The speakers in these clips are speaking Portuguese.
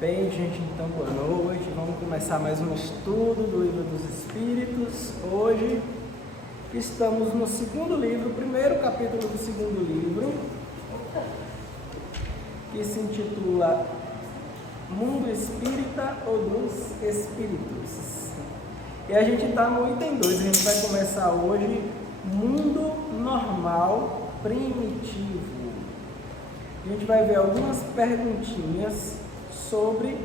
Bem, gente, então boa noite. Vamos começar mais um estudo do Livro dos Espíritos. Hoje estamos no segundo livro, primeiro capítulo do segundo livro, que se intitula Mundo Espírita ou dos Espíritos. E a gente está no item 2, a gente vai começar hoje Mundo Normal Primitivo. A gente vai ver algumas perguntinhas sobre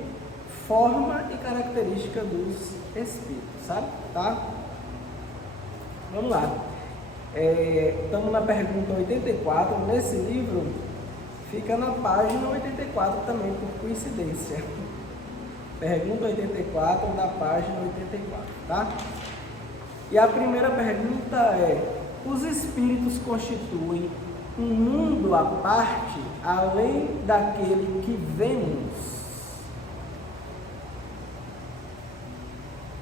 forma e característica dos espíritos, sabe? Tá? Vamos lá. Estamos na pergunta 84. Nesse livro fica na página 84 também, por coincidência. Pergunta 84 da página 84, tá? E a primeira pergunta é: os espíritos constituem um mundo à parte, além daquele que vemos?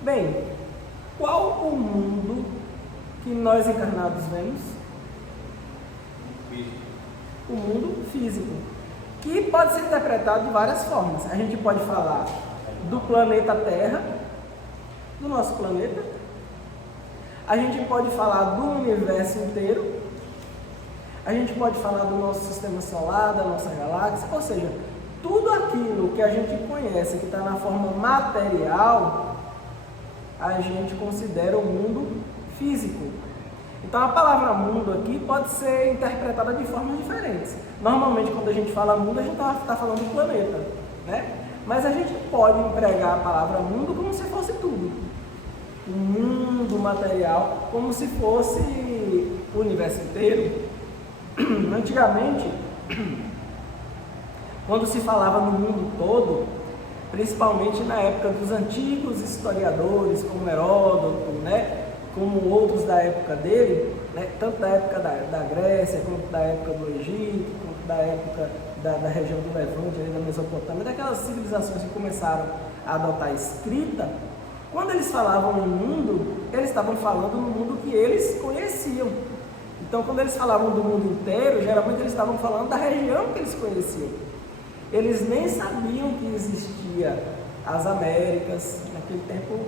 Bem, qual o mundo que nós encarnados vemos? O mundo físico, que pode ser interpretado de várias formas. A gente pode falar do planeta Terra, do nosso planeta. A gente pode falar do universo inteiro. A gente pode falar do nosso sistema solar, da nossa galáxia. Ou seja, tudo aquilo que a gente conhece, que está na forma material, a gente considera o mundo físico. Então a palavra mundo aqui pode ser interpretada de formas diferentes. Normalmente quando a gente fala mundo, a gente está falando do planeta, né? Mas a gente pode empregar a palavra mundo como se fosse tudo. O mundo material, como se fosse o universo inteiro. Antigamente, quando se falava no mundo todo, principalmente na época dos antigos historiadores, como Heródoto, né, como outros da época dele, né, tanto da época da Grécia, quanto da época do Egito, quanto da época da região do Levante, ali da Mesopotâmia, daquelas civilizações que começaram a adotar a escrita, quando eles falavam no mundo, eles estavam falando no mundo que eles conheciam. Então, quando eles falavam do mundo inteiro, geralmente eles estavam falando da região que eles conheciam. Eles nem sabiam que existia as Américas. Naquele tempo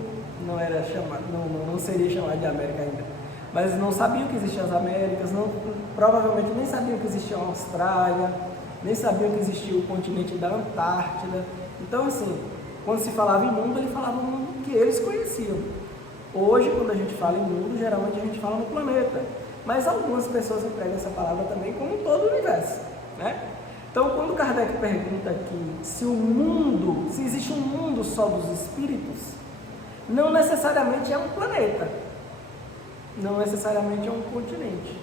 não era chamado, não seria chamado de América ainda. Mas não sabiam que existiam as Américas, provavelmente nem sabiam que existia a Austrália, nem sabiam que existia o continente da Antártida. Então, assim, quando se falava em mundo, ele falava no mundo que eles conheciam. Hoje, quando a gente fala em mundo, geralmente a gente fala no planeta. Mas algumas pessoas empregam essa palavra também como todo o universo, né? Então, quando Kardec pergunta aqui se existe um mundo só dos espíritos, não necessariamente é um planeta, não necessariamente é um continente.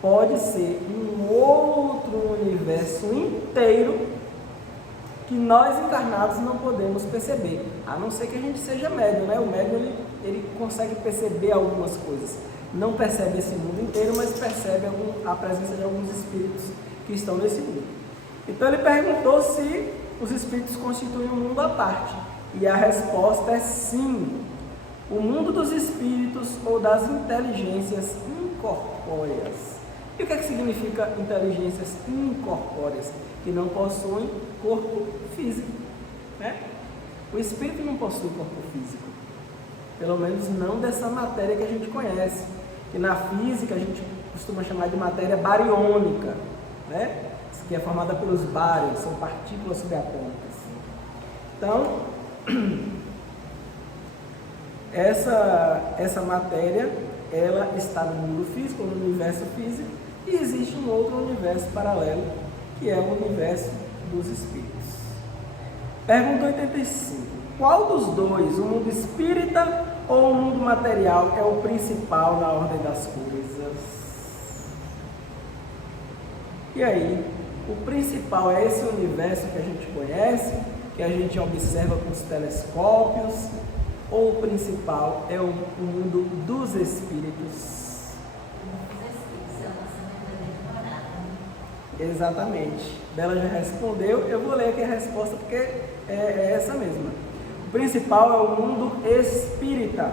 Pode ser um outro universo inteiro que nós encarnados não podemos perceber, a não ser que a gente seja médium, né? O médium ele consegue perceber algumas coisas. Não percebe esse mundo inteiro, mas percebe a presença de alguns espíritos que estão nesse mundo. Então ele perguntou se os espíritos constituem um mundo à parte. E a resposta é sim. O mundo dos espíritos ou das inteligências incorpóreas. E o que significa inteligências incorpóreas? Que não possuem corpo físico, né? O espírito não possui corpo físico. Pelo menos não dessa matéria que a gente conhece, que na física a gente costuma chamar de matéria bariônica, né? Que é formada pelos bários, são partículas subatômicas. Então, essa matéria, ela está no mundo físico, no universo físico, e existe um outro universo paralelo, que é o universo dos espíritos. Pergunta 85. Qual dos dois, o mundo espírita ou o mundo material, é o principal na ordem das coisas? E aí, o principal é esse universo que a gente conhece, que a gente observa com os telescópios, ou o principal é o mundo dos espíritos? Exatamente. Bela já respondeu, eu vou ler aqui a resposta porque é essa mesma. O principal é o mundo espírita.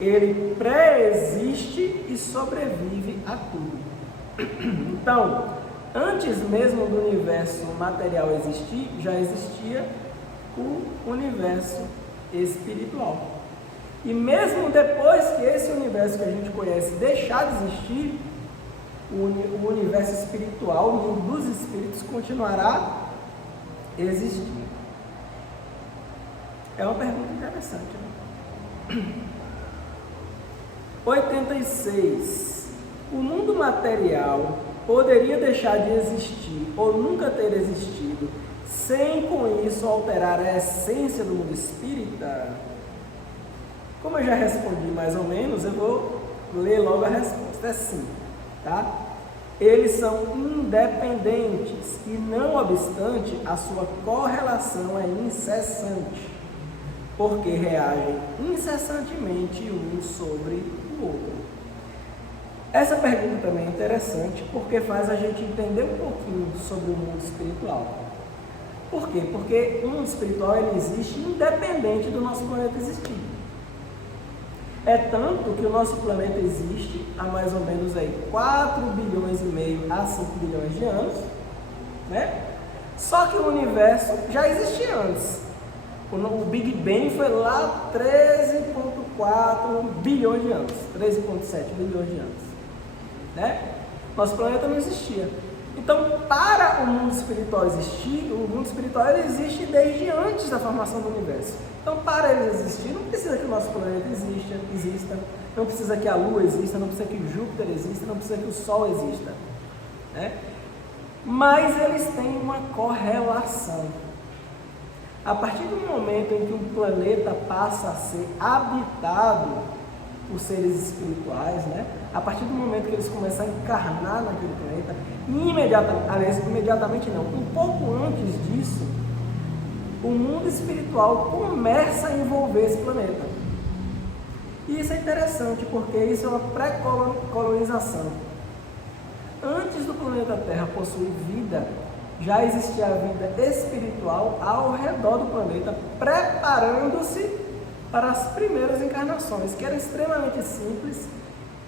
Ele pré-existe e sobrevive a tudo. Então, Antes mesmo do universo material existir, já existia o universo espiritual. E mesmo depois que esse universo que a gente conhece deixar de existir, o universo espiritual, o mundo dos espíritos, continuará existindo. É uma pergunta interessante, né? 86. O mundo material poderia deixar de existir ou nunca ter existido sem com isso alterar a essência do mundo espírita? Como eu já respondi mais ou menos, eu vou ler logo a resposta. É sim, tá? Eles são independentes e, não obstante, a sua correlação é incessante, porque reagem incessantemente um sobre o outro. Essa pergunta também é interessante porque faz a gente entender um pouquinho sobre o mundo espiritual. Por quê? Porque o mundo espiritual ele existe independente do nosso planeta existir. É tanto que o nosso planeta existe há mais ou menos aí 4 bilhões e meio a 5 bilhões de anos, né? Só que o universo já existia antes. O Big Bang foi lá 13,4 bilhões de anos, 13,7 bilhões de anos, né? Nosso planeta não existia. Então, para o mundo espiritual existir, o mundo espiritual ele existe desde antes da formação do universo. Então, para ele existir, não precisa que o nosso planeta exista, não precisa que a Lua exista, não precisa que Júpiter exista, não precisa que o Sol exista, né? Mas eles têm uma correlação. A partir do momento em que um planeta passa a ser habitado por seres espirituais, né? A partir do momento que eles começam a encarnar naquele planeta, imediatamente não, um pouco antes disso, o mundo espiritual começa a envolver esse planeta. E isso é interessante, porque isso é uma pré-colonização. Antes do planeta Terra possuir vida, já existia a vida espiritual ao redor do planeta, preparando-se para as primeiras encarnações, que eram extremamente simples,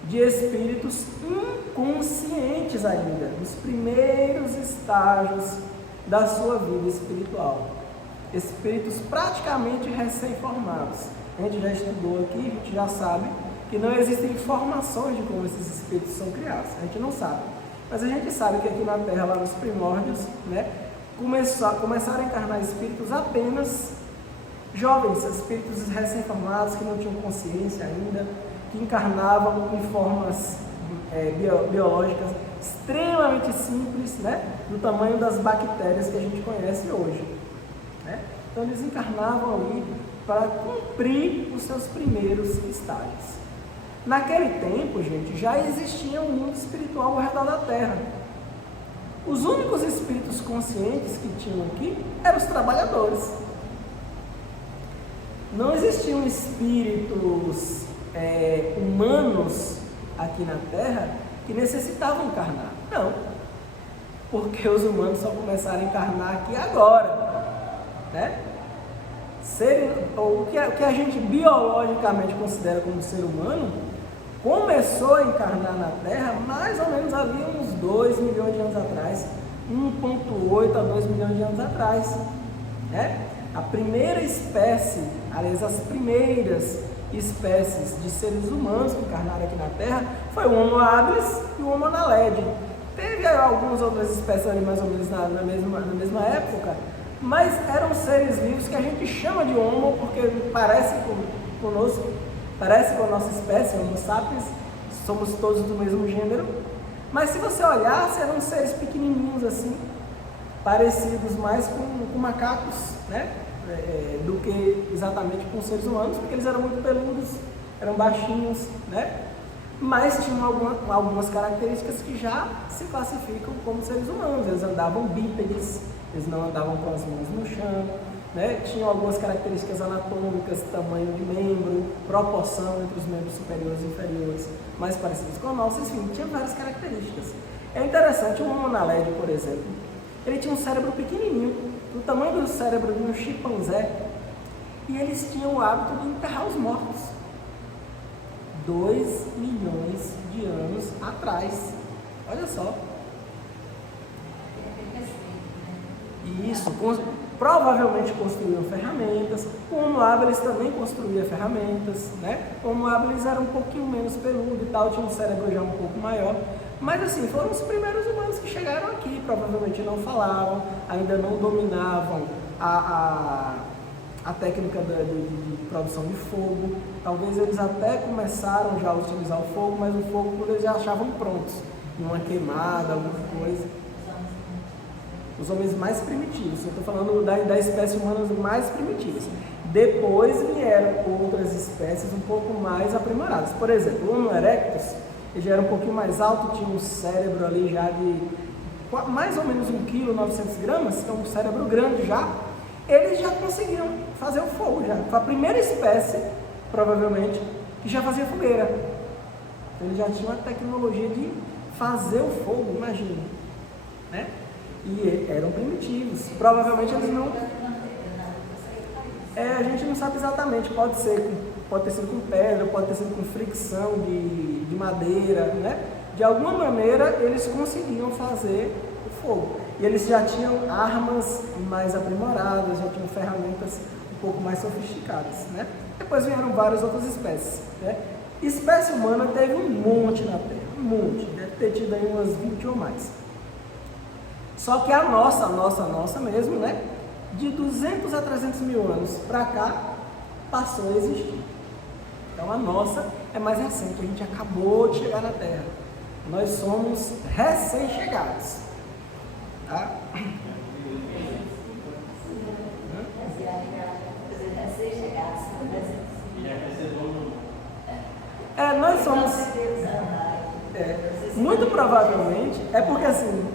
de espíritos inconscientes ainda, nos primeiros estágios da sua vida espiritual. Espíritos praticamente recém-formados. A gente já estudou aqui, a gente já sabe que não existem informações de como esses espíritos são criados, a gente não sabe. Mas a gente sabe que aqui na Terra, lá nos primórdios, né, começaram a encarnar espíritos apenas jovens, espíritos recém-formados que não tinham consciência ainda, que encarnavam em formas biológicas extremamente simples, né, do tamanho das bactérias que a gente conhece hoje, né? Então eles encarnavam ali para cumprir os seus primeiros estágios. Naquele tempo, gente, já existia um mundo espiritual ao redor da Terra. Os únicos espíritos conscientes que tinham aqui eram os trabalhadores. Não existiam espíritos humanos aqui na Terra que necessitavam encarnar. Não, porque os humanos só começaram a encarnar aqui agora, né? O que a gente biologicamente considera como ser humano começou a encarnar na Terra mais ou menos ali uns 2 milhões de anos atrás, 1,8 a 2 milhões de anos atrás, né? A primeira espécie, aliás, as primeiras espécies de seres humanos que encarnaram aqui na Terra foi o Homo habilis e o Homo naledi. Teve algumas outras espécies ali mais ou menos na mesma época, mas eram seres vivos que a gente chama de Homo porque parece conosco, parece com a nossa espécie, Homo sapiens, somos todos do mesmo gênero, mas se você olhasse, eram seres pequenininhos assim, parecidos mais com macacos, né? Do que exatamente com seres humanos, porque eles eram muito peludos, eram baixinhos, né? Mas tinham algumas características que já se classificam como seres humanos. Eles andavam bípedes, eles não andavam com as mãos no chão, né? Tinham algumas características anatômicas, tamanho de membro, proporção entre os membros superiores e inferiores, mais parecidos com a nossa, enfim, tinha várias características. É interessante, o Homo naledi, por exemplo, ele tinha um cérebro pequenininho, do tamanho do cérebro de um chimpanzé, e eles tinham o hábito de enterrar os mortos. 2 milhões de anos atrás. Olha só. Isso, provavelmente construíam ferramentas. O Homo habilis também construía ferramentas, né? O Homo habilis era um pouquinho menos peludo e tal, tinha um cérebro já um pouco maior. Mas assim, foram os primeiros humanos que chegaram aqui, provavelmente não falavam, ainda não dominavam a técnica de produção de fogo. Talvez eles até começaram já a utilizar o fogo, mas o fogo eles já achavam prontos, numa queimada, alguma coisa. Os homens mais primitivos, eu estou falando da espécie humana mais primitivas. Depois vieram outras espécies um pouco mais aprimoradas. Por exemplo, o Homo erectus, ele já era um pouquinho mais alto, tinha um cérebro ali já de mais ou menos 1,9 kg, então um cérebro grande já. Eles já conseguiam fazer o fogo, já. Foi a primeira espécie, provavelmente, que já fazia fogueira. Então, eles já tinham a tecnologia de fazer o fogo, imagina, né? E eram primitivos. Provavelmente eles não... a gente não sabe exatamente, pode ter sido com pedra, pode ter sido com fricção de madeira, né? De alguma maneira eles conseguiam fazer o fogo. E eles já tinham armas mais aprimoradas, já tinham ferramentas um pouco mais sofisticadas, né? Depois vieram várias outras espécies, né? Espécie humana teve um monte na Terra, um monte, deve ter tido aí umas 20 ou mais. Só que a nossa mesmo, né? De 200 a 300 mil anos para cá, passou a existir. Então a nossa é mais recente, a gente acabou de chegar na Terra. Nós somos recém-chegados. Tá? Nós somos... muito provavelmente, porque assim,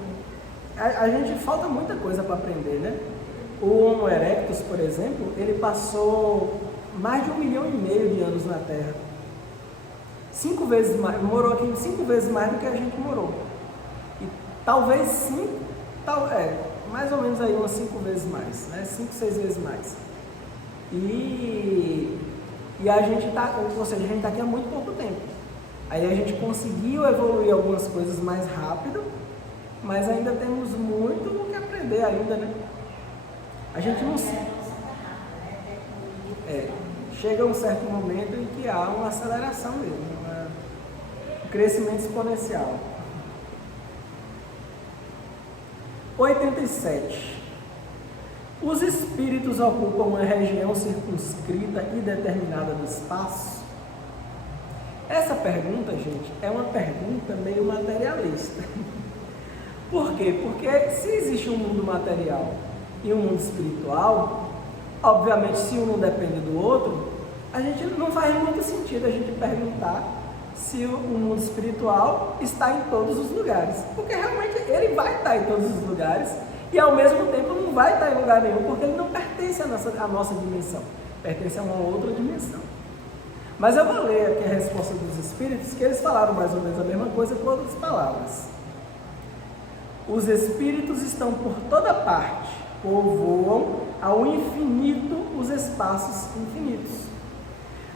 a gente falta muita coisa para aprender, né? O Homo erectus, por exemplo, ele passou mais de 1,5 milhão de anos na Terra. 5 vezes mais, morou aqui 5 vezes mais do que a gente morou. E talvez 5, mais ou menos aí umas 5 vezes mais, né? 5, 6 vezes mais. E a gente está, ou seja, a gente está aqui há muito pouco tempo. Aí a gente conseguiu evoluir algumas coisas mais rápido, mas ainda temos muito o que aprender ainda, né? A gente não sabe. Chega um certo momento em que há uma aceleração mesmo, um crescimento exponencial. 87. Os espíritos ocupam uma região circunscrita e determinada do espaço? Essa pergunta, gente, é uma pergunta meio materialista. Por quê? Porque se existe um mundo material e um mundo espiritual, obviamente se um não depende do outro, a gente não faz muito sentido a gente perguntar se o mundo espiritual está em todos os lugares, porque realmente ele vai estar em todos os lugares e ao mesmo tempo não vai estar em lugar nenhum, porque ele não pertence à nossa dimensão, pertence a uma outra dimensão. Mas eu vou ler aqui a resposta dos espíritos, que eles falaram mais ou menos a mesma coisa com outras palavras. Os espíritos estão por toda parte, povoam ao infinito os espaços infinitos.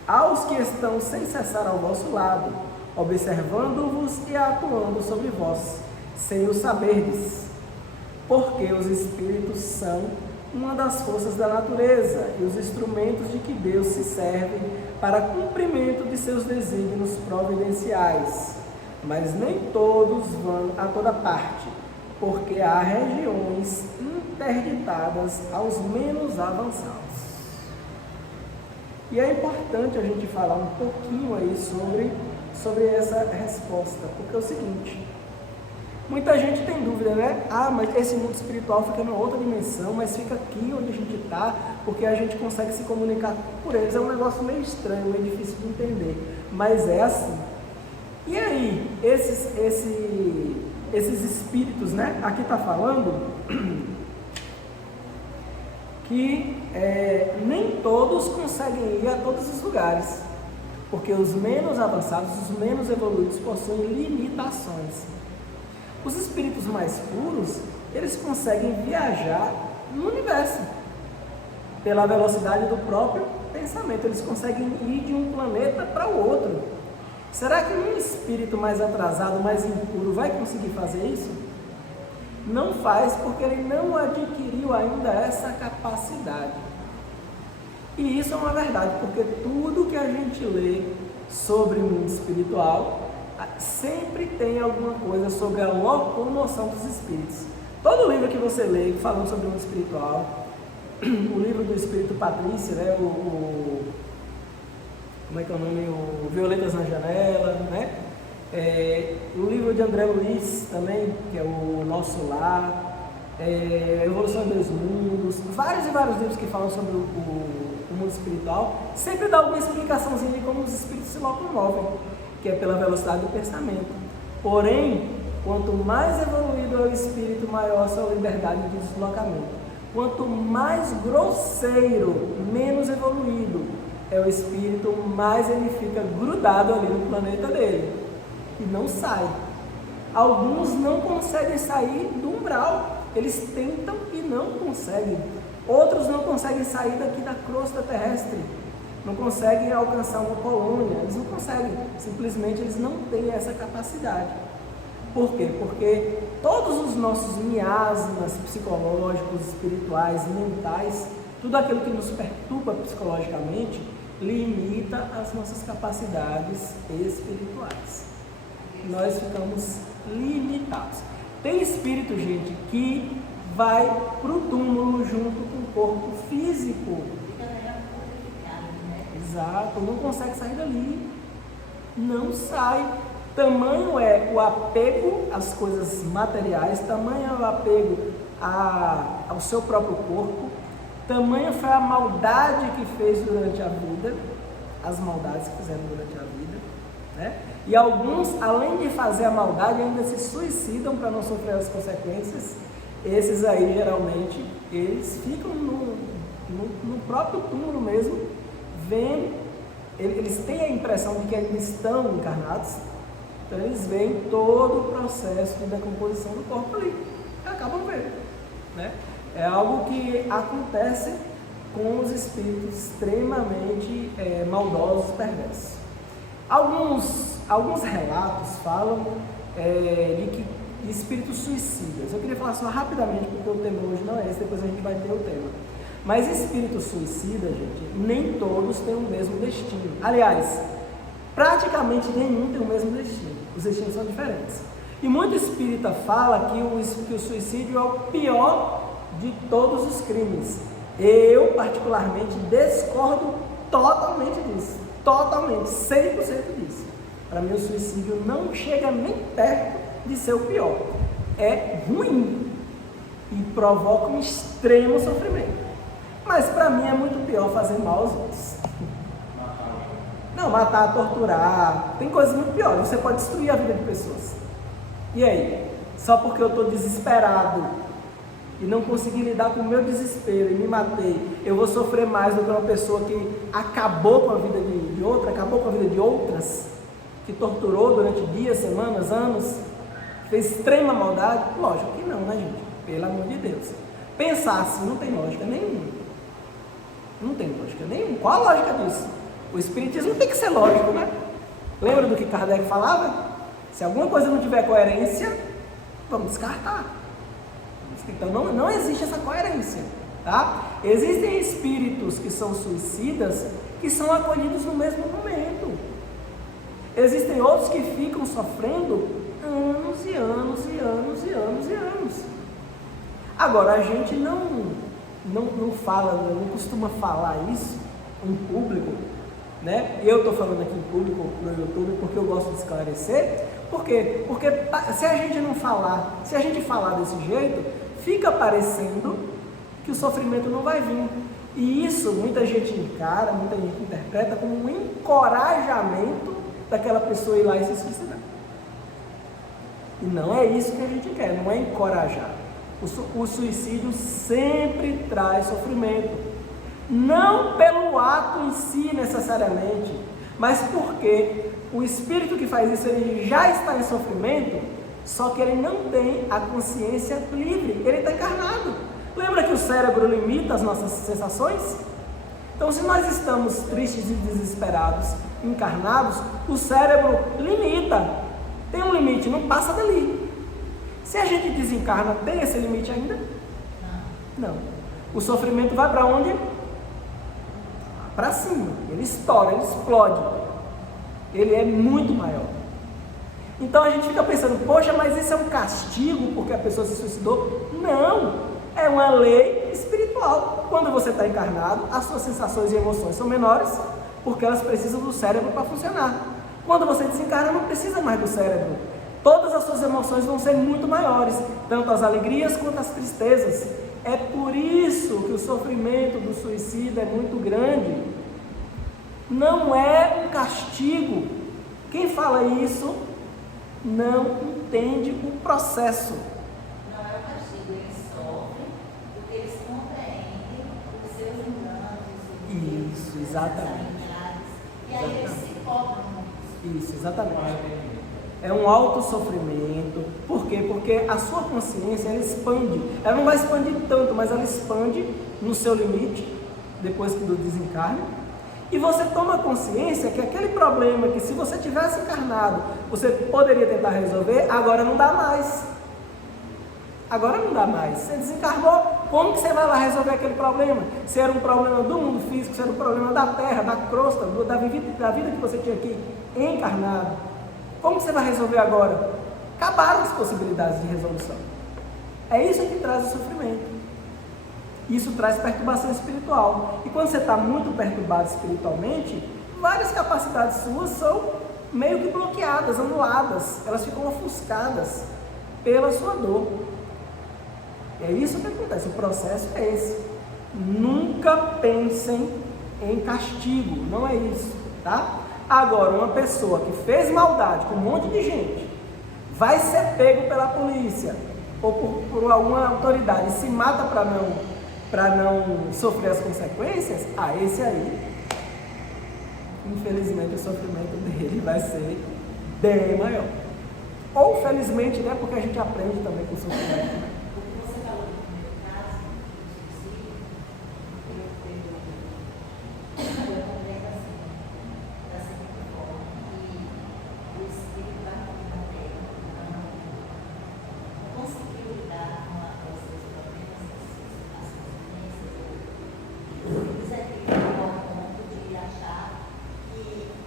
Aos que estão sem cessar ao vosso lado, observando-vos e atuando sobre vós, sem o saberdes. Porque os espíritos são uma das forças da natureza e os instrumentos de que Deus se serve para cumprimento de seus desígnios providenciais. Mas nem todos vão a toda parte, porque há regiões interditadas aos menos avançados. E é importante a gente falar um pouquinho aí sobre essa resposta, porque é o seguinte, muita gente tem dúvida, né? Mas esse mundo espiritual fica numa outra dimensão, mas fica aqui onde a gente está, porque a gente consegue se comunicar por eles. É um negócio meio estranho, meio difícil de entender, mas é assim. E aí, esses espíritos, né? Aqui está falando que nem todos conseguem ir a todos os lugares, porque os menos avançados, os menos evoluídos possuem limitações. Os espíritos mais puros, eles conseguem viajar no universo, pela velocidade do próprio pensamento, eles conseguem ir de um planeta para o outro. Será que um espírito mais atrasado, mais impuro, vai conseguir fazer isso? Não faz porque ele não adquiriu ainda essa capacidade. E isso é uma verdade, porque tudo que a gente lê sobre o mundo espiritual sempre tem alguma coisa sobre a locomoção dos espíritos. Todo livro que você lê falando sobre o mundo espiritual, o livro do Espírito Patrícia, né, como é que é o nome? O Violetas na Janela, né? O livro de André Luiz também, que é o Nosso Lar, Evolução em Dois Mundos, vários e vários livros que falam sobre o mundo espiritual, sempre dá alguma explicaçãozinha de como os espíritos se locomovem, que é pela velocidade do pensamento. Porém, quanto mais evoluído é o espírito, maior a sua liberdade de deslocamento. Quanto mais grosseiro, menos evoluído é o espírito, mais ele fica grudado ali no planeta dele e não sai. Alguns não conseguem sair do umbral, eles tentam e não conseguem. Outros não conseguem sair daqui da crosta terrestre, não conseguem alcançar uma colônia, eles não conseguem, simplesmente eles não têm essa capacidade. Por quê? Porque todos os nossos miasmas psicológicos, espirituais, mentais, tudo aquilo que nos perturba psicologicamente, limita as nossas capacidades espirituais. Nós ficamos limitados. Tem espírito, gente, que vai para o túmulo junto com o corpo físico. Exato, não consegue sair dali. Não sai. Tamanho é o apego às coisas materiais, tamanho é o apego ao seu próprio corpo, tamanho foi a maldade que fez durante a vida, as maldades que fizeram durante a vida, né? E alguns, além de fazer a maldade, ainda se suicidam para não sofrer as consequências. Esses aí, geralmente, eles ficam no próprio túmulo mesmo, vendo, eles têm a impressão de que ainda estão encarnados. Então eles veem todo o processo de decomposição do corpo ali, e acabam vendo, né? É algo que acontece com os espíritos extremamente maldosos, perversos. Alguns relatos falam de espíritos suicidas. Eu queria falar só rapidamente, porque o tema hoje não é esse, depois a gente vai ter o tema. Mas espíritos suicidas, gente, nem todos têm o mesmo destino. Aliás, praticamente nenhum tem o mesmo destino. Os destinos são diferentes. E muito espírita fala que o suicídio é o pior de todos os crimes. Eu, particularmente, discordo totalmente disso. Totalmente, 100% disso. Para mim, o suicídio não chega nem perto de ser o pior. É ruim e provoca um extremo sofrimento. Mas para mim é muito pior fazer mal aos outros. Não, matar, torturar, tem coisas muito piores. Você pode destruir a vida de pessoas. E aí? Só porque eu estou desesperado e não consegui lidar com o meu desespero e me matei, eu vou sofrer mais do que uma pessoa que acabou com a vida de outra, acabou com a vida de outras, que torturou durante dias, semanas, anos, fez extrema maldade? Lógico que não, né, gente? Pelo amor de Deus. Pensar assim não tem lógica nenhuma. Não tem lógica nenhuma. Qual a lógica disso? O espiritismo tem que ser lógico, né? Lembra do que Kardec falava? Se alguma coisa não tiver coerência, vamos descartar. Então não existe essa coerência, tá? Existem espíritos que são suicidas que são acolhidos no mesmo momento. Existem outros que ficam sofrendo anos e anos e anos e anos e anos. Agora, a gente não costuma falar isso em público, né? Eu estou falando aqui em público no YouTube porque eu gosto de esclarecer. Por quê? Porque se a gente não falar, se a gente falar desse jeito, fica parecendo que o sofrimento não vai vir. E isso muita gente encara, muita gente interpreta como um encorajamento daquela pessoa ir lá e se suicidar. E não é isso que a gente quer, não é encorajar. O suicídio sempre traz sofrimento. Não pelo ato em si necessariamente, mas porque o espírito que faz isso, ele já está em sofrimento, só que ele não tem a consciência livre, ele está encarnado. Lembra que o cérebro limita as nossas sensações? Então, se nós estamos tristes e desesperados, encarnados, o cérebro limita, tem um limite, não passa dali. Se a gente desencarna, tem esse limite ainda? Não. O sofrimento vai para onde? Para cima. Ele estoura, ele explode. Ele é muito maior. Então a gente fica pensando, poxa, mas isso é um castigo porque a pessoa se suicidou? Não. É uma lei espiritual. Quando você está encarnado, as suas sensações e emoções são menores porque elas precisam do cérebro para funcionar. Quando você desencarna, não precisa mais do cérebro. Todas as suas emoções vão ser muito maiores, tanto as alegrias quanto as tristezas. É por isso que o sofrimento do suicida é muito grande. Não é um castigo. Quem fala isso não entende o processo. Não é um castigo, eles sofrem porque eles compreendem os seus enganos. Isso, exatamente. E aí eles se cobram. Isso, exatamente. É um autossofrimento. Por quê? Porque a sua consciência, ela expande. Ela não vai expandir tanto, mas ela expande no seu limite, depois do desencarne. E você toma consciência que aquele problema que se você tivesse encarnado, você poderia tentar resolver, agora não dá mais. Agora não dá mais. Você desencarnou, como que você vai lá resolver aquele problema? Se era um problema do mundo físico, se era um problema da terra, da crosta, da vida que você tinha aqui encarnado. Como que você vai resolver agora? Acabaram as possibilidades de resolução. É isso que traz o sofrimento. Isso traz perturbação espiritual. E quando você está muito perturbado espiritualmente, várias capacidades suas são meio que bloqueadas, anuladas. Elas ficam ofuscadas pela sua dor. E é isso que acontece. O processo é esse. Nunca pensem em castigo. Não é isso, tá? Agora, uma pessoa que fez maldade com um monte de gente, vai ser pego pela polícia ou por alguma autoridade e se mata para não sofrer as consequências, esse aí, infelizmente, o sofrimento dele vai ser bem maior. Ou felizmente, né, porque a gente aprende também com o sofrimento. Você falou do primeiro caso, do suicídio, eu compreendo assim, da seguinte forma, que o espírito vai morrer, não conseguiu lidar com os seus problemas, as consequências, ele chegou ao ponto de achar que,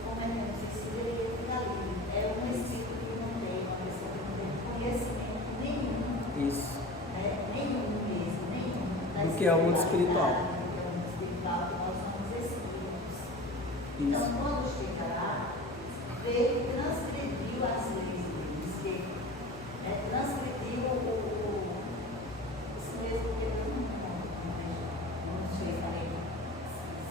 como é que o suicídio, ele ia ficar livre. É um espírito que não tem, uma pessoa que não tem conhecimento nenhum. Isso. Nenhum mesmo, nenhum. Do que é o mundo espiritual. Do que é o mundo espiritual, que nós somos espíritos. Isso. Então, quando chega lá, veio, transgrediu as leis do espírito, transgrediu isso mesmo que eu não sei também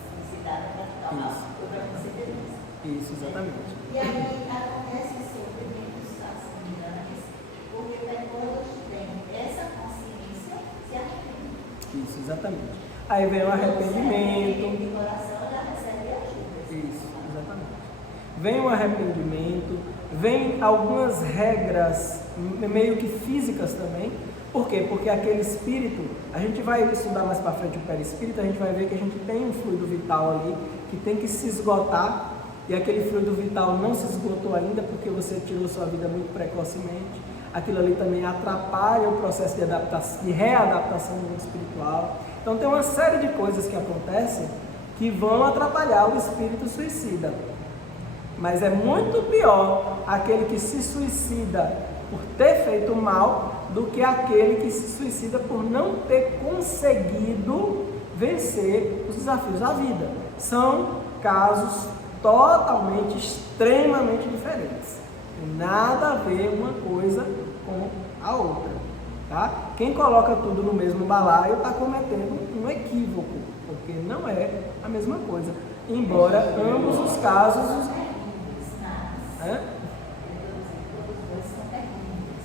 suicidar para você ter isso. Isso, exatamente. E aí acontece esse sofrimento, assim, porque depois tem essa consciência se arrepende. Isso, exatamente. Aí vem o arrependimento. De coração já recebe ajuda. Isso, exatamente. Vem o arrependimento, vem algumas regras meio que físicas também. Por quê? Porque aquele espírito, a gente vai estudar mais para frente o perispírito, a gente vai ver que a gente tem um fluido vital ali que tem que se esgotar, e aquele fluido vital não se esgotou ainda porque você tirou sua vida muito precocemente. Aquilo ali também atrapalha o processo de adaptação, de readaptação no mundo espiritual. Então tem uma série de coisas que acontecem que vão atrapalhar o espírito suicida. Mas é muito pior aquele que se suicida por ter feito mal do que aquele que se suicida por não ter conseguido vencer os desafios da vida. São casos totalmente, extremamente diferentes. Nada a ver uma coisa com a outra, tá? Quem coloca tudo no mesmo balaio está cometendo um equívoco, porque não é a mesma coisa. Embora ambos os casos...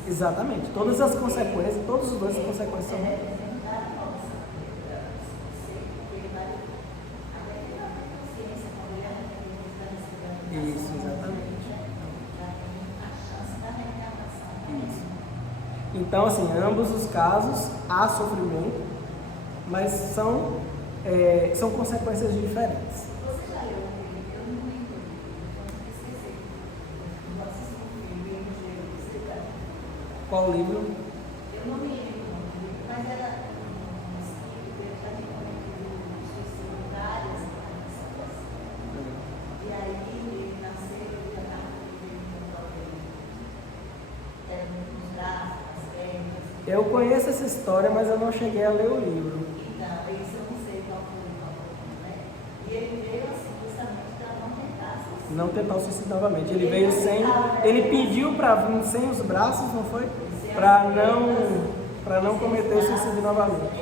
Exatamente, todas as consequências, todos os dois as consequências são... Isso, exatamente. Isso. Então, assim, ambos os casos há sofrimento, mas são consequências diferentes. Você já leu um livro? Eu não lembro, eu esqueci. Qual livro? Eu conheço essa história, mas eu não cheguei a ler o livro. Então, isso eu não sei qual foi, né? E ele veio assim, justamente para não tentar suicídio. Não tentar o suicídio novamente. Ele veio sem. Ele pediu para vir sem os braços, não foi? Para não cometer o suicídio novamente.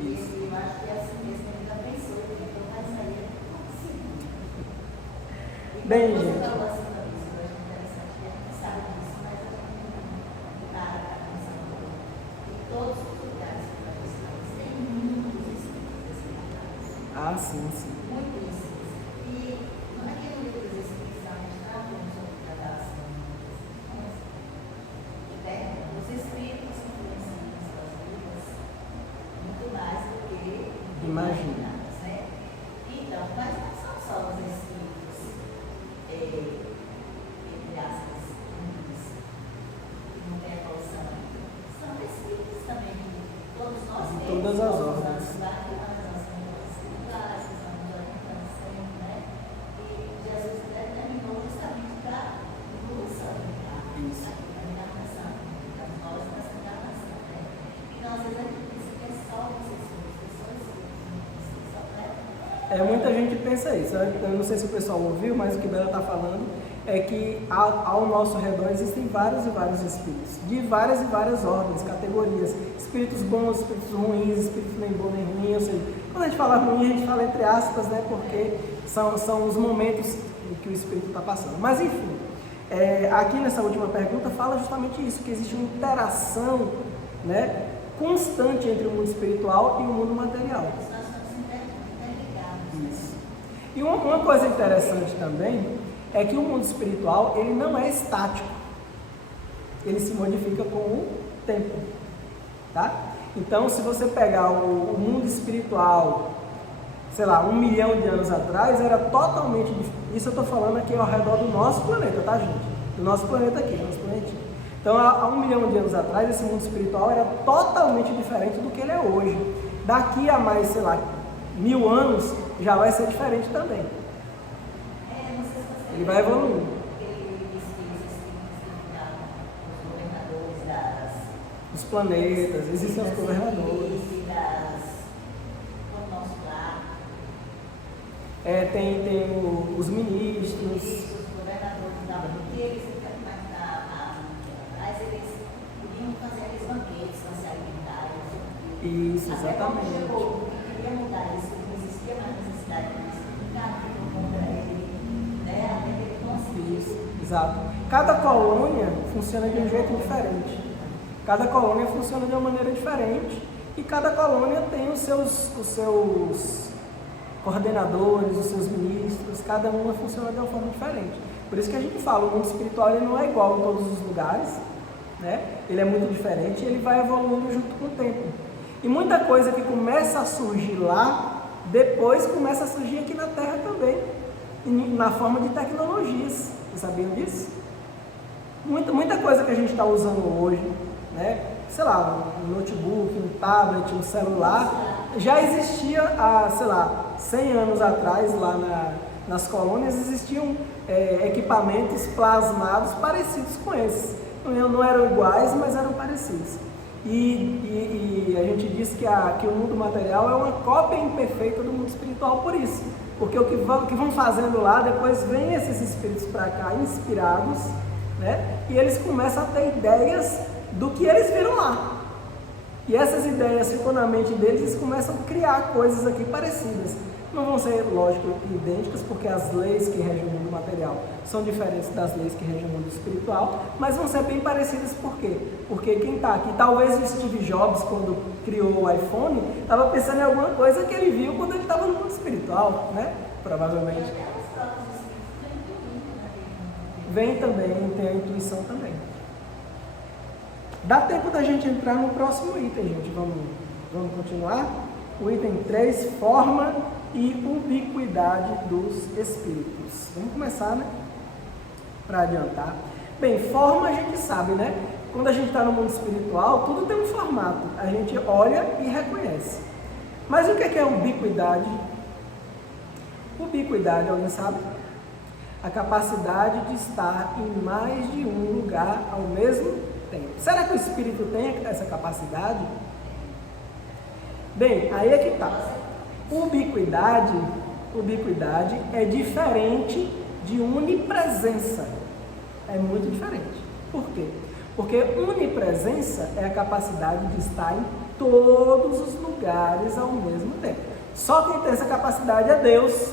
Isso. Eu acho que é assim mesmo, ele já pensou, ele falou, mas aí é possível. Bem, Você gente. falou assim para isso, eu acho interessante, que a gente sabe disso, mas a gente não está pensando em todos os lugares que nós estamos, tem muitos espíritos espirituais. Ah, sim, sim. Muitíssimos. E naquele livro dos espíritos, a gente está falando sobre gradação, os espíritos influenciam nas suas vidas muito mais do que Imagina. né? Então, mas não são só os espíritos, entre aspas, ruins, que não tem evolução ainda. São espíritos também que todos nós De temos. todas as todos ordens. nós espirituais, que estamos orientando sempre, né? E Jesus determinou justamente para a evolução, Isso. a encarnação, para nós nessa encarnação, né? Então, às vezes a gente pensa que é só os espíritos, que só espíritos, só, né? Muita gente pensa isso. Eu não sei se o pessoal ouviu, mas o que Bela está falando é que ao nosso redor existem vários e vários espíritos, de várias e várias ordens, categorias. Espíritos bons, espíritos ruins, espíritos nem bom nem ruim. Ou seja, quando a gente fala ruim, a gente fala entre aspas, né? Porque são os momentos em que o espírito está passando. Mas enfim, aqui nessa última pergunta fala justamente isso, que existe uma interação, né, constante entre o mundo espiritual e o mundo material. Nós estamos interligados. Isso. E uma coisa interessante também é que o mundo espiritual, ele não é estático. Ele se modifica com o tempo, tá? Então, se você pegar o mundo espiritual, sei lá, 1 milhão de anos atrás, era totalmente diferente. Isso eu estou falando aqui ao redor do nosso planeta, tá, gente? Do nosso planeta aqui, do nosso planetinho. Então, há 1 milhão de anos atrás, esse mundo espiritual era totalmente diferente do que ele é hoje. Daqui a mais, sei lá, 1000 anos, já vai ser diferente também. Não sei se você Ele vai evoluindo. Ele disse que os espíritos os governadores Os planetas, existem os governadores. do nosso lar, Tem os ministros. os governadores da porque eles atrás eles podiam fazer aqueles banquetes para se alimentar. Isso, Até quando exatamente. chegou, queria mudar isso, não existia mais necessidade disso. Contra ele, né? Até que ele conseguiu. Isso, exato. Cada colônia funciona de um jeito diferente. Cada colônia funciona de uma maneira diferente e cada colônia tem os seus coordenadores, os seus ministros, cada uma funciona de uma forma diferente. Por isso que a gente fala, o mundo espiritual ele não é igual em todos os lugares, né? Ele é muito diferente e ele vai evoluindo junto com o tempo. E muita coisa que começa a surgir lá, depois começa a surgir aqui na Terra também, na forma de tecnologias. Vocês sabiam disso? Muita coisa que a gente está usando hoje, né? Sei lá, um notebook, um tablet, um celular, já existia há, sei lá, 100 anos atrás, lá nas colônias, existiam equipamentos plasmados parecidos com esses. Não eram iguais, mas eram parecidos. E a gente diz que o mundo material é uma cópia imperfeita do mundo espiritual por isso. Porque o que vão fazendo lá, depois vem esses espíritos para cá, inspirados, né? E eles começam a ter ideias do que eles viram lá. E essas ideias ficam na mente deles e eles começam a criar coisas aqui parecidas. Não vão ser, lógico, idênticas, porque as leis que regem o mundo material são diferentes das leis que regem o mundo espiritual, mas vão ser bem parecidas. Por quê? Porque quem está aqui, talvez o Steve Jobs, quando criou o iPhone, estava pensando em alguma coisa que ele viu quando ele estava no mundo espiritual, né? Provavelmente. Vem também, tem a intuição também. Dá tempo da gente entrar no próximo item, gente. Vamos continuar? O item 3, forma e ubiquidade dos espíritos. Vamos começar, né? Para adiantar. Bem, forma a gente sabe, né? Quando a gente está no mundo espiritual, tudo tem um formato. A gente olha e reconhece. Mas o que é ubiquidade? Ubiquidade, alguém sabe? a capacidade de estar em mais de um lugar ao mesmo tempo. Será que o Espírito tem essa capacidade? Bem, aí é que está. Ubiquidade é diferente de onipresença. É muito diferente. Por quê? Porque onipresença é a capacidade de estar em todos os lugares ao mesmo tempo. Só quem tem essa capacidade é Deus,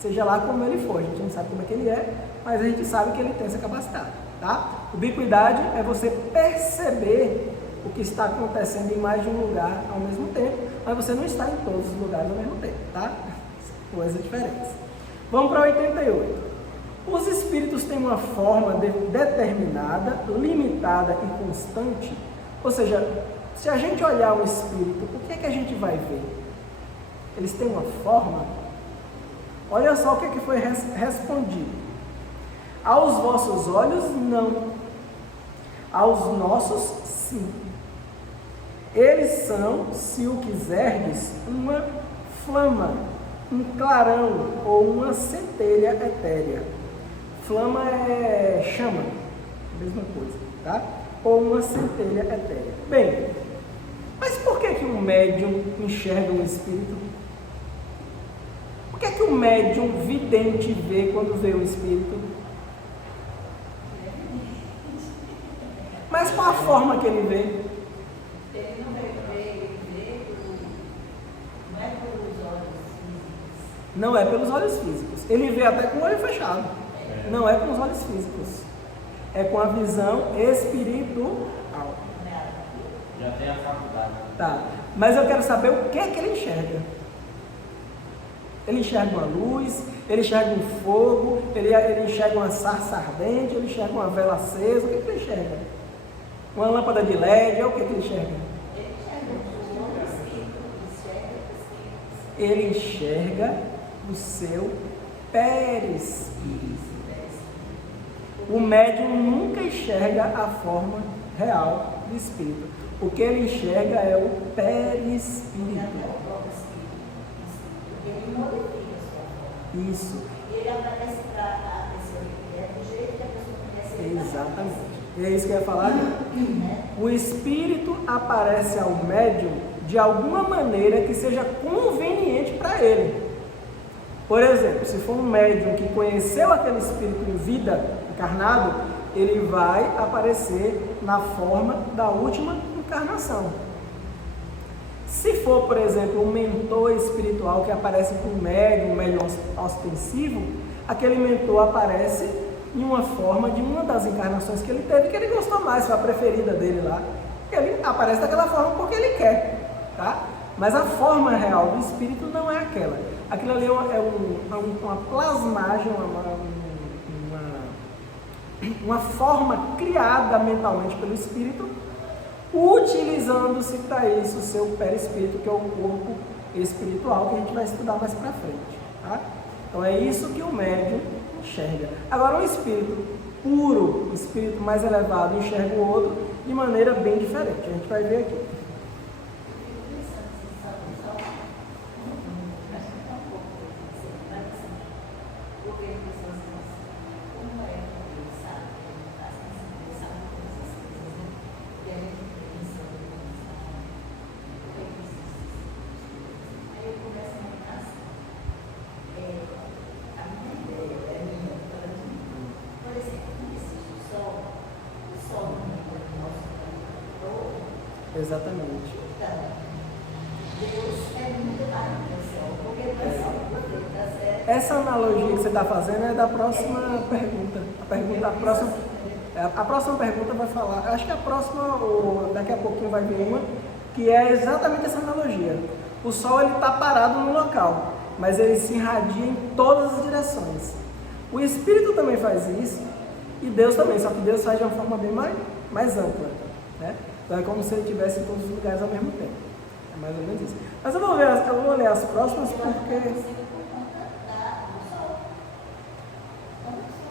seja lá como ele for. A gente não sabe como é que ele é, mas a gente sabe que ele tem essa capacidade, tá? Ubiquidade é você perceber o que está acontecendo em mais de um lugar ao mesmo tempo, mas você não está em todos os lugares ao mesmo tempo, tá? Coisas diferentes. Vamos para 88. Os espíritos têm uma forma determinada, limitada e constante. Ou seja, se a gente olhar um espírito, o que é que a gente vai ver? Eles têm uma forma? Olha só o que é que foi respondido. Aos vossos olhos, não. Aos nossos, sim. Eles são, se o quiserdes, uma flama, um clarão ou uma centelha etérea. Flama é chama, mesma coisa, tá? Ou uma centelha etérea. Bem, mas por que um médium enxerga um espírito? O que é que o médium vidente vê quando vê um espírito? Mas qual a forma que ele vê? Ele não vê, não é pelos olhos físicos. Não é pelos olhos físicos. Ele vê até com o olho fechado. Não é com os olhos físicos. É com a visão espiritual. Já tem a faculdade. Tá. Mas eu quero saber o que é que ele enxerga. Ele enxerga uma luz, ele enxerga um fogo, ele enxerga uma sarça ardente, ele enxerga uma vela acesa. O que é que ele enxerga? Uma lâmpada de LED, é o que é que ele enxerga? Ele enxerga o seu perispírito. O médium nunca enxerga a forma real do espírito. O que ele enxerga é o perispírito. Ele modifica a sua forma. Isso. Ele aparece para a pessoa que é do jeito que a pessoa conhece. Exatamente. É isso que eu ia falar. O espírito aparece ao médium de alguma maneira que seja conveniente para ele. Por exemplo, se for um médium que conheceu aquele espírito em vida, encarnado, ele vai aparecer na forma da última encarnação. Se for, por exemplo, um mentor espiritual que aparece com um médium ostensivo, aquele mentor aparece em uma forma de uma das encarnações que ele teve, que ele gostou mais, foi a preferida dele lá. Ele aparece daquela forma porque ele quer, tá? Mas a forma real do espírito não é aquela. Aquilo ali é uma plasmagem, uma forma criada mentalmente pelo espírito, utilizando-se para isso o seu perispírito, que é o corpo espiritual, que a gente vai estudar mais para frente, tá? Então é isso que o médium enxerga. Agora, um espírito puro, um espírito mais elevado, enxerga o outro de maneira bem diferente. A gente vai ver aqui. Exatamente. Então, Deus é muito mais que o sol, porque não é só por Deus, tá certo? Essa analogia que você está fazendo é da próxima pergunta. A próxima pergunta vai falar, acho que a próxima, ou daqui a pouquinho vai vir uma, que é exatamente essa analogia. O Sol está parado no local, mas ele se irradia em todas as direções. O Espírito também faz isso, e Deus também, só que Deus faz de uma forma bem mais ampla, né? Então é como se ele estivesse em todos os lugares ao mesmo tempo. É mais ou menos isso. Mas eu vou ler as próximas porque...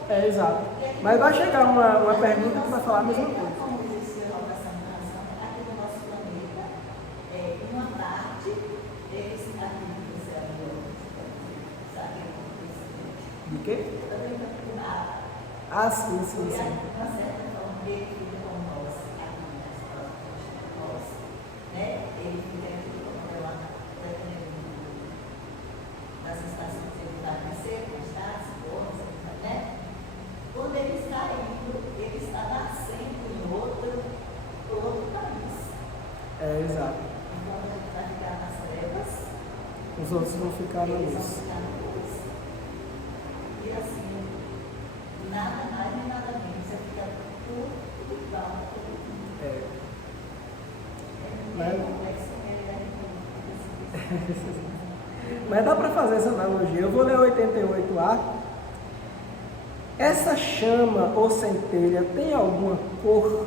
É, exato. Mas vai chegar uma pergunta que vai falar a mesma coisa. Como existe a rotação aqui no nosso planeta, uma parte deles aqui no céu, sabe? De quê? Ah, sim. Porque, de uma certa forma, ele fica com nós, aqui nas nós, né? Ele fica aqui como ela das estações que ele vai nascer, estados, formas, né? Quando ele está indo, ele está nascendo em outro país. Exato. Enquanto a gente vai ficar nas trevas, Os outros vão ficar na eles vão luz. ficar na luz. E assim, nada mais nem nada menos, você fica tudo igual. É. É complexo, Mas dá para fazer essa analogia. Eu vou ler 88A. Essa chama ou centelha tem alguma cor?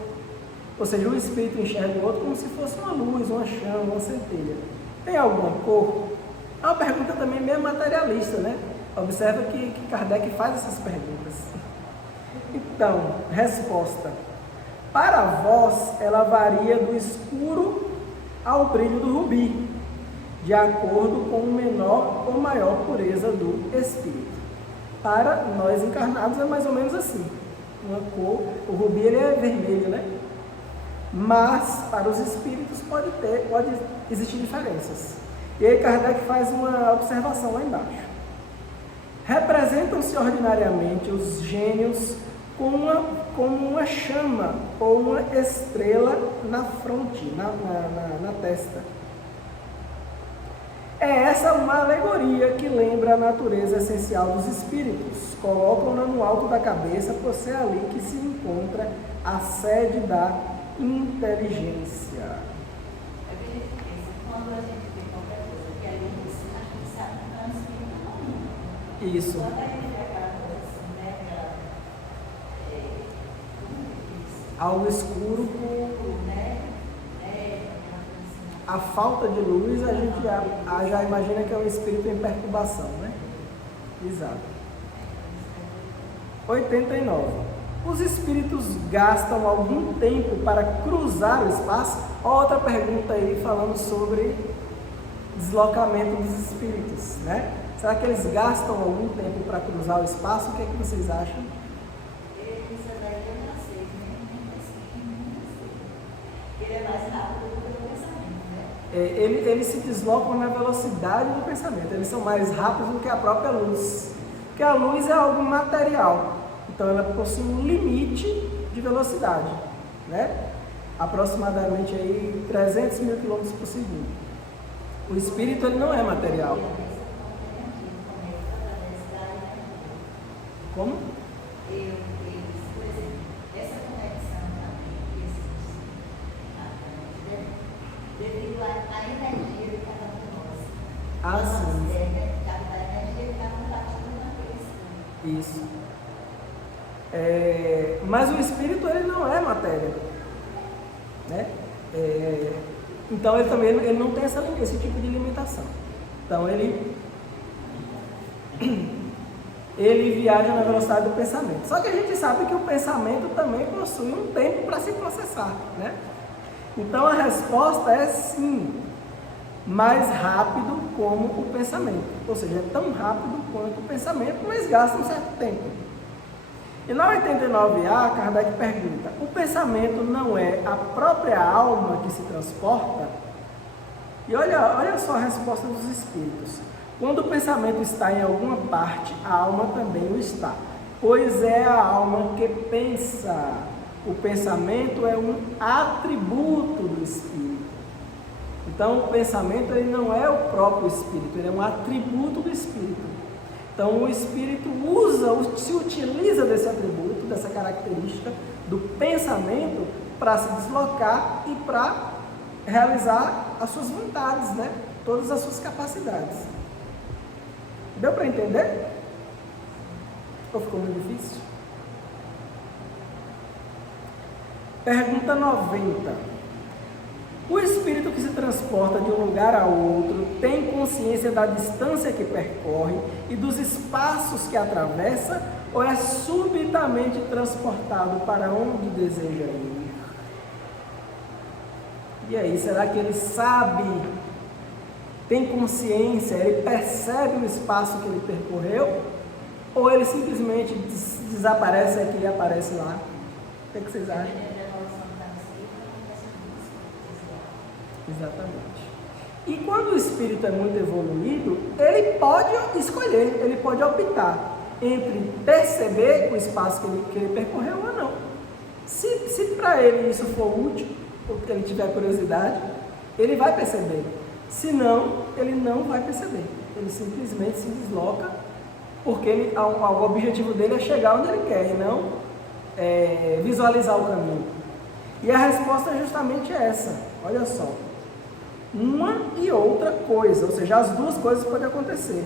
Ou seja, o espírito enxerga o outro como se fosse uma luz, uma chama, uma centelha. Tem alguma cor? É uma pergunta também meio materialista, né? Observa que Kardec faz essas perguntas. Então, resposta. Para vós, ela varia do escuro ao brilho do rubi, de acordo com menor ou maior pureza do espírito. Para nós encarnados é mais ou menos assim. Uma cor, o rubi ele é vermelho, né? Mas para os espíritos pode existir diferenças. E aí Kardec faz uma observação lá embaixo. Representam-se ordinariamente os gênios como uma chama ou uma estrela na fronte, na testa. É essa uma alegoria que lembra a natureza essencial dos espíritos. Colocam-na no alto da cabeça, por ser ali que se encontra a sede da inteligência. É bem difícil. Quando a gente vê qualquer coisa que é luz, a gente sabe que não é espírito não. Isso. Quando a gente vê aquela coisa assim, né? Algo escuro, né? a falta de luz, a gente já imagina que é um espírito em perturbação, né? Exato. 89. Os espíritos gastam algum tempo para cruzar o espaço? Outra pergunta aí falando sobre deslocamento dos espíritos, né? Será que eles gastam algum tempo para cruzar o espaço? O que é que vocês acham? Ele é mais rápido do que o pensamento, né? Eles se deslocam na velocidade do pensamento. Eles são mais rápidos do que a própria luz. Porque a luz é algo material. Então ela possui um limite de velocidade, né? Aproximadamente aí 300 mil km por segundo. O espírito ele não é material. Como? Por exemplo, essa conexão também que existe devido à energia de cada um de nós. Ah, sim. A energia está compartilhando naquele espírito. Isso. Mas o espírito ele não é matéria, né? Então ele também não tem esse tipo de limitação. Então ele viaja na velocidade do pensamento. Só que a gente sabe que o pensamento também possui um tempo para se processar, né? Então a resposta é sim, mais rápido como o pensamento. Ou seja, é tão rápido quanto o pensamento, mas gasta um certo tempo. E na 89A, Kardec pergunta: o pensamento não é a própria alma que se transporta? E olha só a resposta dos espíritos. Quando o pensamento está em alguma parte, a alma também o está, pois é a alma que pensa. O pensamento é um atributo do espírito. Então o pensamento ele não é o próprio espírito, ele é um atributo do espírito. Então o espírito se utiliza desse atributo, dessa característica do pensamento para se deslocar e para realizar as suas vontades, né? Todas as suas capacidades. Deu para entender? Ou ficou muito difícil? Pergunta 90. O espírito que se transporta de um lugar a outro tem consciência da distância que percorre e dos espaços que atravessa, ou é subitamente transportado para onde deseja ir? E aí, será que ele sabe, tem consciência, ele percebe o espaço que ele percorreu, ou ele simplesmente desaparece aqui e aparece lá. O que vocês acham? Exatamente. E quando o espírito é muito evoluído, ele pode escolher, ele pode optar entre perceber o espaço que ele percorreu ou não. Se para ele isso for útil, ou que ele tiver curiosidade, ele vai perceber. Se não, ele não vai perceber. Ele simplesmente se desloca, porque o objetivo dele é chegar onde ele quer, e não visualizar o caminho. E a resposta é justamente essa. Olha só. Uma e outra coisa, ou seja, as duas coisas podem acontecer.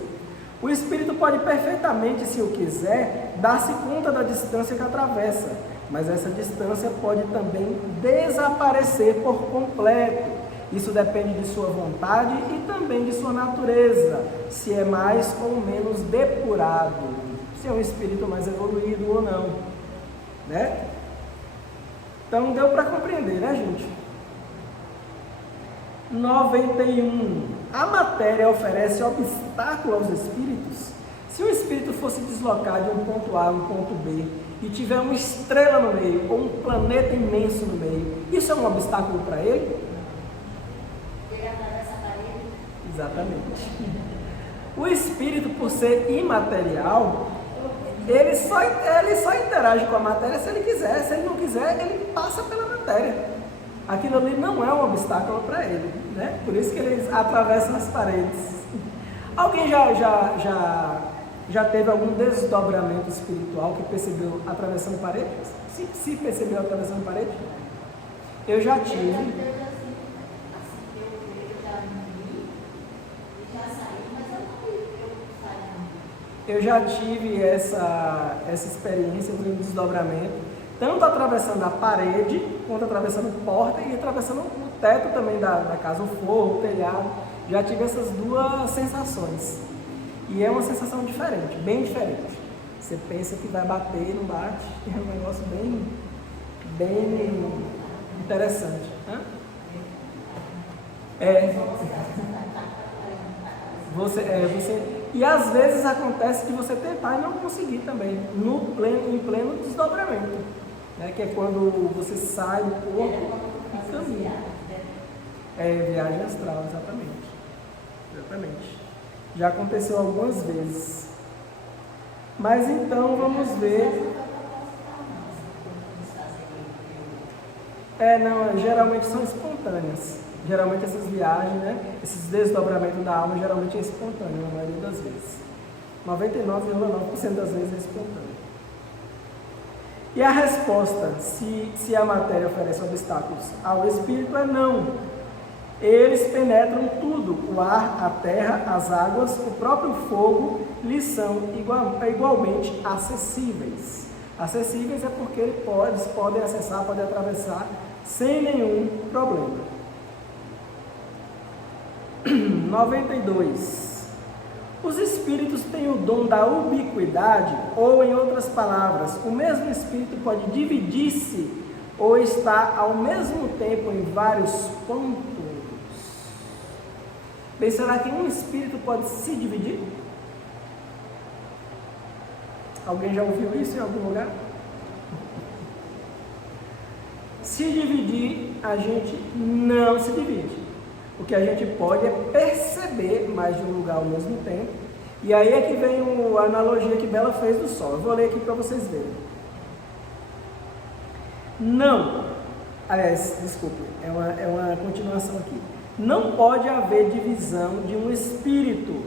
O espírito pode perfeitamente, se o quiser, dar-se conta da distância que atravessa, mas essa distância pode também desaparecer por completo. Isso depende de sua vontade e também de sua natureza, se é mais ou menos depurado, se é um espírito mais evoluído ou não, né? Então deu para compreender, né, gente? 91. A matéria oferece obstáculo aos espíritos? Se o espírito fosse deslocar de um ponto A a um ponto B e tiver uma estrela no meio ou um planeta imenso no meio, isso é um obstáculo para ele? Ele atravessa a parede? Exatamente. O espírito, por ser imaterial, ele só interage com a matéria se ele quiser. Se ele não quiser, ele passa pela matéria. Aquilo ali não é um obstáculo para ele, né? Por isso que eles atravessam as paredes. Alguém já teve algum desdobramento espiritual que percebeu atravessando paredes? Se percebeu atravessando parede? Eu já tive. Eu já vi e já saí, mas eu não vi eu saindo. Eu já tive essa experiência de um desdobramento, tanto atravessando a parede, quanto atravessando porta e atravessando o teto também da casa, o forro, o telhado. Já tive essas duas sensações. E é uma sensação diferente, bem diferente. Você pensa que vai bater, não bate, é um negócio bem interessante. Hã? E às vezes acontece de você tentar e não conseguir também, em pleno desdobramento, né? Que é quando você sai do corpo e caminha. Viagem astral, exatamente. Já aconteceu algumas vezes. Mas então vamos ver. Geralmente são espontâneas. Geralmente essas viagens, né, esses desdobramentos da alma, geralmente é espontâneo, na maioria das vezes. 99,9% das vezes é espontâneo. E a resposta, se a matéria oferece obstáculos ao espírito, é não. Eles penetram tudo, o ar, a terra, as águas, o próprio fogo, lhes são igualmente acessíveis. Acessíveis é porque eles podem acessar, podem atravessar sem nenhum problema. 92. Os espíritos têm o dom da ubiquidade, ou em outras palavras, o mesmo espírito pode dividir-se ou estar ao mesmo tempo em vários pontos. Bem, será que um espírito pode se dividir? Alguém já ouviu isso em algum lugar? Se dividir, a gente não se divide. O que a gente pode é perceber mais de um lugar ao mesmo tempo. E aí é que vem a analogia que Bela fez do Sol. Eu vou ler aqui para vocês verem. Não, aliás, desculpe, é uma continuação aqui. Não pode haver divisão de um espírito,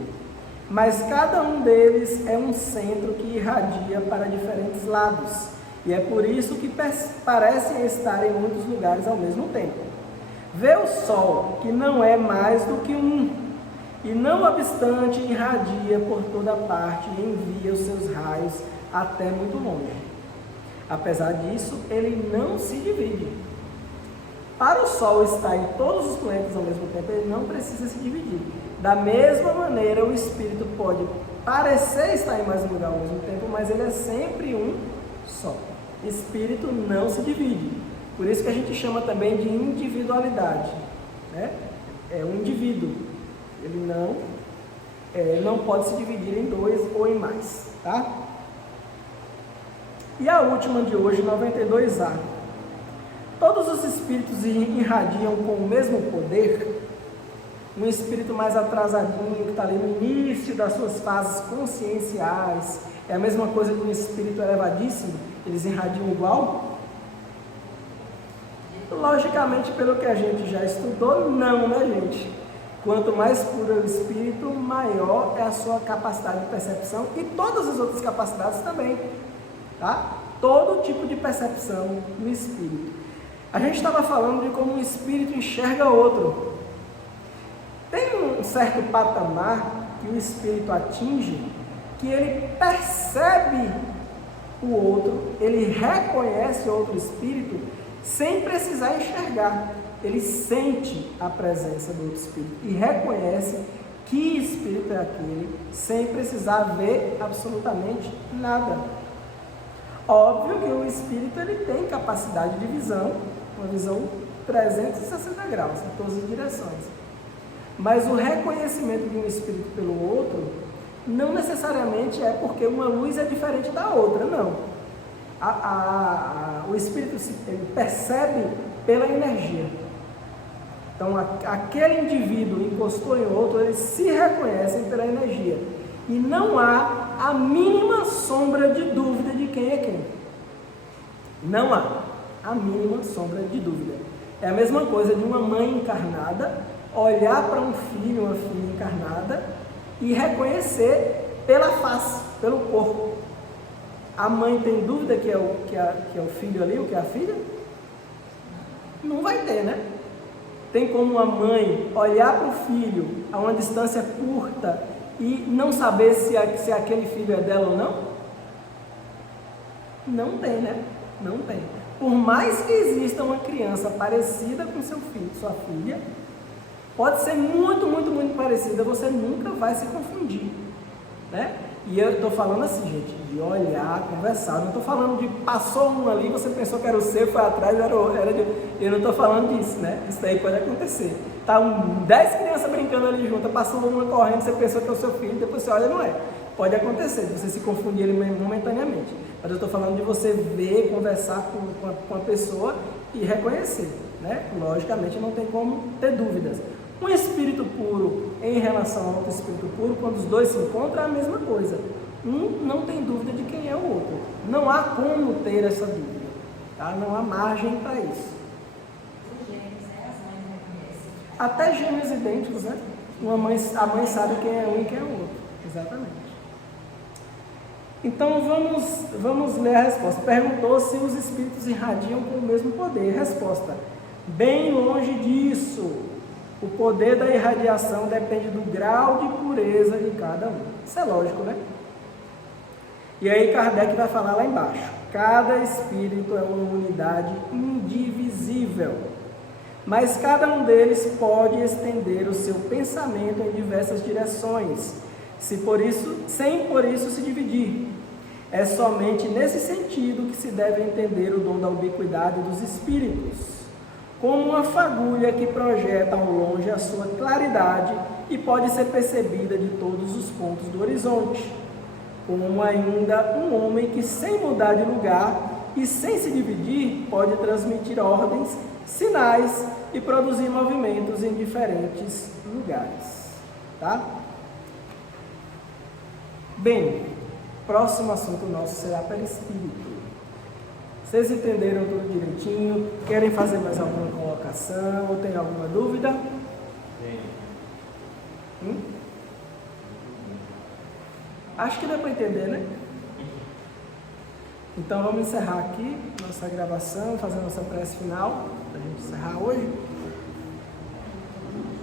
mas cada um deles é um centro que irradia para diferentes lados. E é por isso que parecem estar em muitos lugares ao mesmo tempo. Vê o Sol, que não é mais do que um, e não obstante irradia por toda parte e envia os seus raios até muito longe. Apesar disso, ele não se divide. Para o Sol estar em todos os planetas ao mesmo tempo, ele não precisa se dividir. Da mesma maneira, o Espírito pode parecer estar em mais um lugar ao mesmo tempo, mas ele é sempre um só. Espírito não se divide. Por isso que a gente chama também de individualidade, né? É um indivíduo. Ele não pode se dividir em dois ou em mais, tá? E a última de hoje, 92A. Todos os espíritos irradiam com o mesmo poder. Um espírito mais atrasadinho, que está ali no início das suas fases conscienciais, é a mesma coisa que um espírito elevadíssimo, eles irradiam igual? Logicamente, pelo que a gente já estudou, não, né, gente? Quanto mais puro é o espírito, maior é a sua capacidade de percepção e todas as outras capacidades também, tá? Todo tipo de percepção no espírito. A gente estava falando de como um espírito enxerga outro. Tem um certo patamar que o espírito atinge, que ele percebe o outro, ele reconhece outro espírito sem precisar enxergar. Ele sente a presença do outro espírito e reconhece que espírito é aquele, sem precisar ver absolutamente nada. Óbvio que o espírito ele tem capacidade de visão, uma visão 360 graus, em todas as direções. Mas o reconhecimento de um espírito pelo outro, não necessariamente é porque uma luz é diferente da outra, não. O espírito ele percebe pela energia. Então, aquele indivíduo encostou em outro, eles se reconhecem pela energia. E não há a mínima sombra de dúvida de quem é quem. Não há a mínima sombra de dúvida. É a mesma coisa de uma mãe encarnada olhar para um filho, uma filha encarnada e reconhecer pela face, pelo corpo. A mãe tem dúvida que é o filho ali, o que é a filha? Não vai ter, né? Tem como uma mãe olhar para o filho a uma distância curta e não saber se aquele filho é dela ou não? Não tem, né? Não tem. Por mais que exista uma criança parecida com seu filho, sua filha, pode ser muito, muito, muito parecida, você nunca vai se confundir, né? E eu estou falando assim, gente, de olhar, conversar. Não estou falando de passou um ali, você pensou que era o seu, foi atrás, eu não estou falando disso, né? Isso aí pode acontecer. Tá 10 crianças brincando ali junto, passou uma correndo, você pensou que é o seu filho, depois você olha, não é. Pode acontecer, você se confundir ele momentaneamente. Mas eu estou falando de você ver, conversar com a pessoa e reconhecer, né? Logicamente não tem como ter dúvidas. Um espírito puro em relação a outro espírito puro, quando os dois se encontram, é a mesma coisa. Um não tem dúvida de quem é o outro. Não há como ter essa dúvida, tá? Não há margem para isso. Os gêmeos, né? As mães reconhecem. Até gêmeos idênticos, né? A mãe sabe quem é um e quem é o outro. Exatamente. Então vamos ler a resposta. Perguntou se os espíritos irradiam com o mesmo poder. Resposta: bem longe disso. O poder da irradiação depende do grau de pureza de cada um. Isso é lógico, né? E aí Kardec vai falar lá embaixo. Cada espírito é uma unidade indivisível, mas cada um deles pode estender o seu pensamento em diversas direções, sem por isso se dividir. É somente nesse sentido que se deve entender o dom da ubiquidade dos espíritos, como uma fagulha que projeta ao longe a sua claridade e pode ser percebida de todos os pontos do horizonte, como ainda um homem que, sem mudar de lugar e sem se dividir, pode transmitir ordens, sinais e produzir movimentos em diferentes lugares, tá? Bem, próximo assunto nosso será perispírito. Vocês entenderam tudo direitinho? Querem fazer mais alguma colocação? Ou tem alguma dúvida? Tem. Acho que dá para entender, né? Então vamos encerrar aqui nossa gravação, fazer nossa prece final, para a gente encerrar hoje.